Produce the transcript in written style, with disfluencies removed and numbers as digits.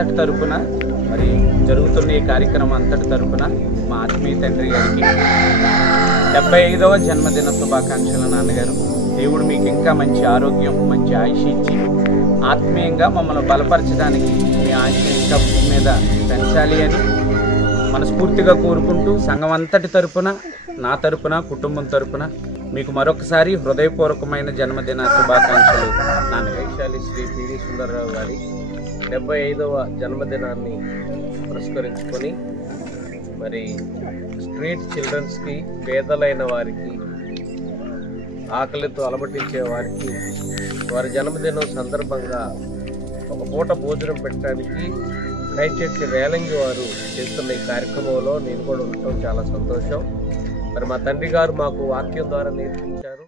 అంతటి తరపున మరి జరుగుతున్న ఈ కార్యక్రమం అంతటి తరపున మా ఆత్మీయ తండ్రి గారికి 75వ జన్మదిన శుభాకాంక్షలు నాన్నగారు. దేవుడు మీకు ఇంకా మంచి ఆరోగ్యం, మంచి ఆయుష్ ఇచ్చి ఆత్మీయంగా మమ్మల్ని బలపరచడానికి మీ ఆయుష్ ఇంకా భూమి మీద పెంచాలి అని మనస్ఫూర్తిగా కోరుకుంటూ సంఘం అంతటి తరపున, నా తరపున, కుటుంబం తరపున మీకు మరొకసారి హృదయపూర్వకమైన జన్మదిన శుభాకాంక్షలు నాన్నగారు. శ్రీ పివి సుందరరావు గారి 75వ జన్మదినాన్ని పురస్కరించుకొని మరి స్ట్రీట్ చిల్డ్రన్స్కి, పేదలైన వారికి, ఆకలితో అలమటించే వారికి వారి జన్మదినం సందర్భంగా ఒక పూట భోజనం పెట్టడానికి క్రైస్ట్ రేలంగి వారు చేస్తున్న ఈ కార్యక్రమంలో నేను కూడా ఉండటం చాలా సంతోషం. మరి మా తండ్రి గారు మాకు వాక్యం ద్వారా నేర్పించారు.